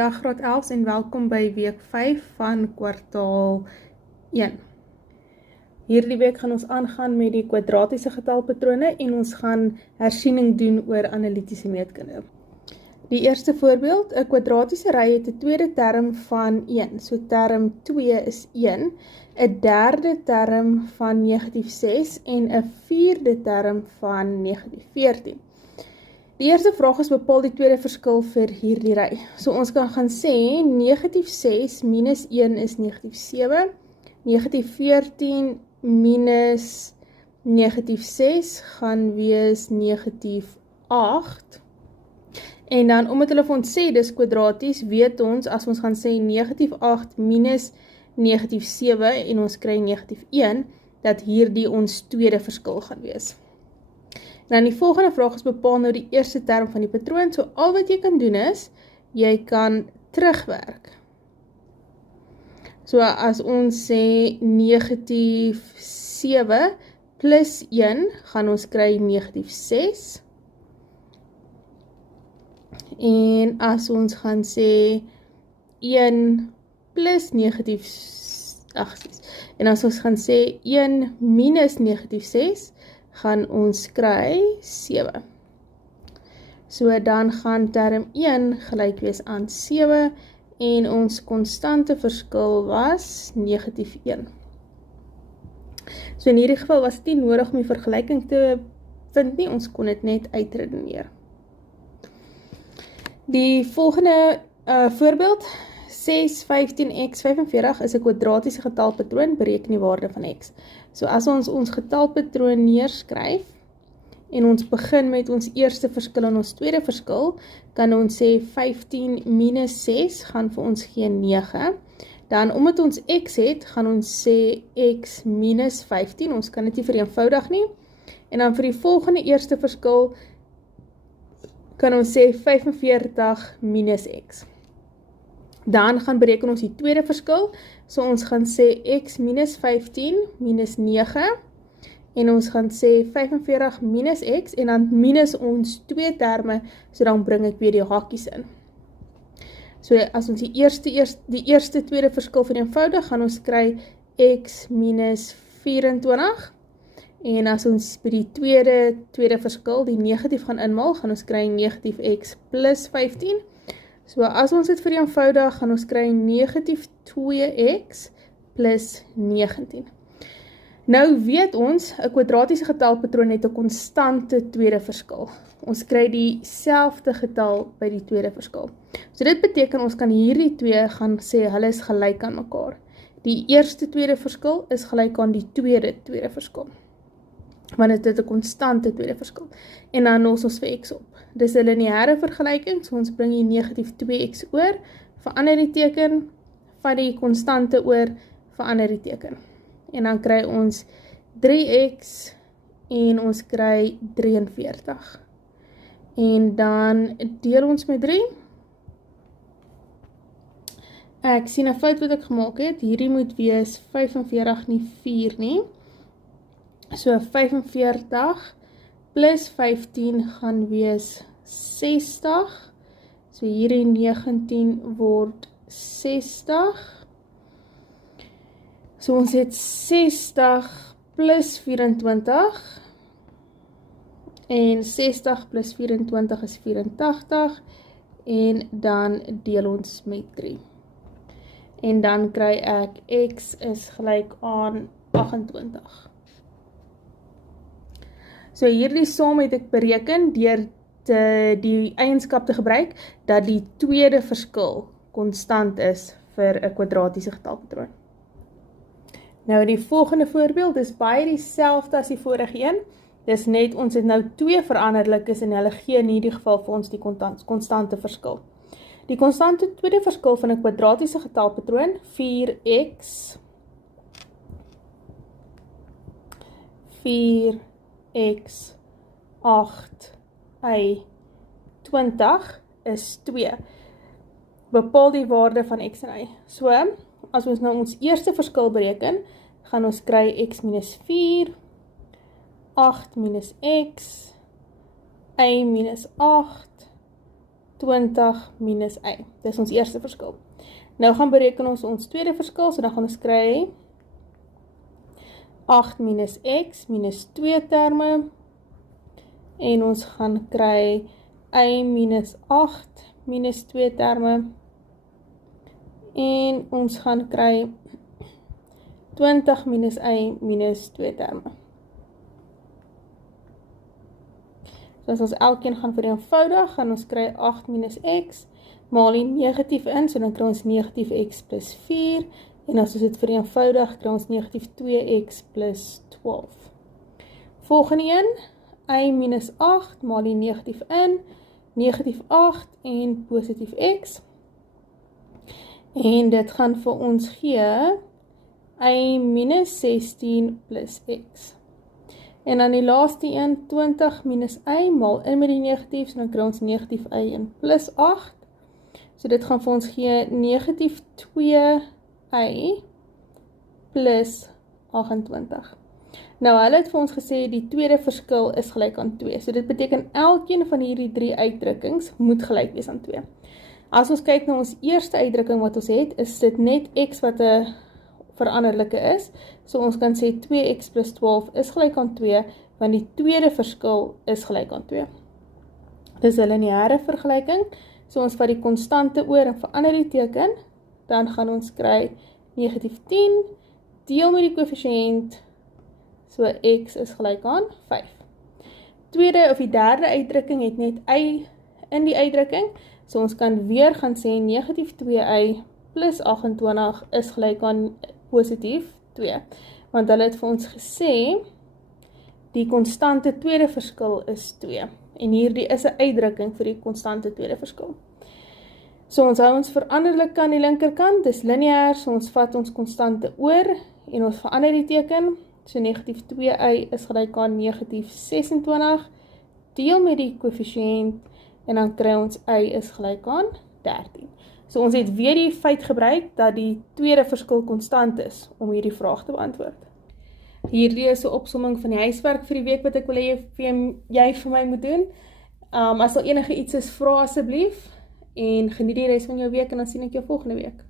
Goeiedag graad 11 en welkom by week 5 van kwartaal 1. Hierdie week gaan ons aangaan met die kwadratiese getalpatrone en ons gaan hersiening doen oor analitiese meetkunde. Die eerste voorbeeld, 'n kwadratiese ry het 'n tweede term van 1, so term 2 is 1, 'n derde term van -6 en 'n vierde term van -14. Die eerste vraag is bepaal die tweede verskil vir hierdie ry. So ons kan gaan sê -6 minus 1 is -7, -14 minus -6 gaan wees -8. En dan omdat hulle vir ons sê dis kwadraties, weet ons as ons gaan sê -8 minus -7 en ons kry -1, dat hierdie ons tweede verskil gaan wees. Nou die volgende vraag is bepaal nou die eerste term van die patroon. So al wat jy kan doen is, jy kan terugwerk. So as ons sê -7 plus 1, gaan ons kry -6. En as ons gaan sê 1 plus en as ons gaan sê 1 minus -6, gaan ons kry 7. So dan gaan term 1 gelyk wees aan 7 en ons konstante verskil was -1. So in hierdie geval was dit nie nodig om die vergelyking te vind nie, ons kon dit net uitredeneer. Die volgende voorbeeld, 6, 15x, 45 is 'n kwadratiese getalpatroon, bereken die waarde van x. So as ons getalpatroon neerskryf en ons begin met ons eerste verskil en ons tweede verskil, kan ons sê 15 minus 6 gaan vir ons gee 9. Dan omdat ons x het, gaan ons sê x minus 15, ons kan dit nie vereenvoudig nie. En dan vir die volgende eerste verskil, kan ons sê 45 minus x. Dan gaan bereken ons die tweede verskil, so ons gaan sê x minus 15 minus 9, en ons gaan sê 45 minus x, en dan minus ons twee terme, so dan bring ek weer die hakies in. So as ons die eerste tweede verskil vereenvoudig, gaan ons kry x minus 24, en as ons by die tweede verskil, die negatief gaan inmaal, gaan ons kry negatief x plus 15, so as ons dit vereenvoudig, gaan ons kry negatief 2x plus 19. Nou weet ons, 'n kwadratiese getalpatroon het 'n konstante tweede verskil. Ons kry dieselfde getal by die tweede verskil. So dit beteken ons kan hierdie twee gaan sê hulle is gelyk aan mekaar. Die eerste tweede verskil is gelyk aan die tweede verskil, want dit het 'n konstante tweede verskil. En dan los ons vir x op. Dis 'n lineêre vergelyking, so ons bring hier negatief 2x oor, verander die teken, vat die konstante oor, verander die teken. En dan kry ons 3x en ons kry 43. En dan deel ons met 3. Ek sien 'n fout wat ek gemaak het, hierdie moet wees 45 nie 4 nie. So 45 plus 15 gaan wees 60. So hierdie 19 word 60. So ons het 60 plus 24. En 60 plus 24 is 84. En dan deel ons met 3. En dan kry ek x is gelyk aan 28. So hierdie som het ek bereken deur die eienskap te gebruik dat die tweede verskil konstant is vir 'n kwadratiese getalpatroon. Nou die volgende voorbeeld is baie dieselfde as die vorige een. Dis net ons het nou twee veranderlikes en hulle gee in hierdie geval vir ons die konstante verskil. Die konstante tweede verskil van 'n kwadratiese getalpatroon, 4x 8y 20 is 2. Bepaal die waarde van x en y. So, as ons nou ons eerste verskil bereken, gaan ons kry x minus 4, 8 minus x, y minus 8, 20 minus y. Dis ons eerste verskil. Nou gaan bereken ons tweede verskil, so dan gaan ons kry 8 minus x minus 2 terme, en ons gaan kry y minus 8 minus 2 terme, en ons gaan kry 20 minus y minus 2 terme. So as ons elkeen gaan vereenvoudig, gaan ons kry 8 minus x, maal die negatief in, so dan kry ons negatief x plus 4, en as ons dit vereenvoudig, kry ons negatief 2x plus 12. Volgende een, y minus 8, maal die negatief in, negatief 8 en positief x, en dit gaan vir ons gee y minus 16 plus x. En dan die laaste een, 20 minus y, maal in met die negatief, so dan kry ons negatief y en plus 8. So dit gaan vir ons gee negatief 2y plus 28. Nou hulle het vir ons gesê die tweede verskil is gelyk aan 2. So dit beteken elkeen van hierdie 3 uitdrukkings moet gelyk wees aan 2. As ons kyk na ons eerste uitdrukking wat ons het, is dit net x wat 'n veranderlike is. So ons kan sê 2x plus 12 is gelyk aan 2, want die tweede verskil is gelyk aan 2. Dis 'n lineêre vergelyking. So ons vat die konstante oor en verander die teken, dan gaan ons kry negatief 10, deel met die koëffisiënt, so x is gelyk aan 5. Tweede of die derde uitdrukking het net y in die uitdrukking, so ons kan weer gaan sê negatief 2y plus 28 is gelyk aan positief 2, want hulle het vir ons gesê, die konstante tweede verskil is 2, en hierdie is 'n uitdrukking vir die konstante tweede verskil. So ons hou ons veranderlik aan die linkerkant, dis lineair, so ons vat ons konstante oor, en ons verander die teken, so negatief 2y is gelyk aan negatief 26, deel met die koëffisiënt, en dan kry ons y is gelyk aan 13. So ons het weer die feit gebruik dat die tweede verskil konstant is om hierdie vraag te beantwoord. Hierdie is 'n opsomming van die huiswerk vir die week wat ek wil hê jy vir my moet doen. As daar enige iets is, vra asseblief en geniet die res van jou week en dan sien ek jou volgende week.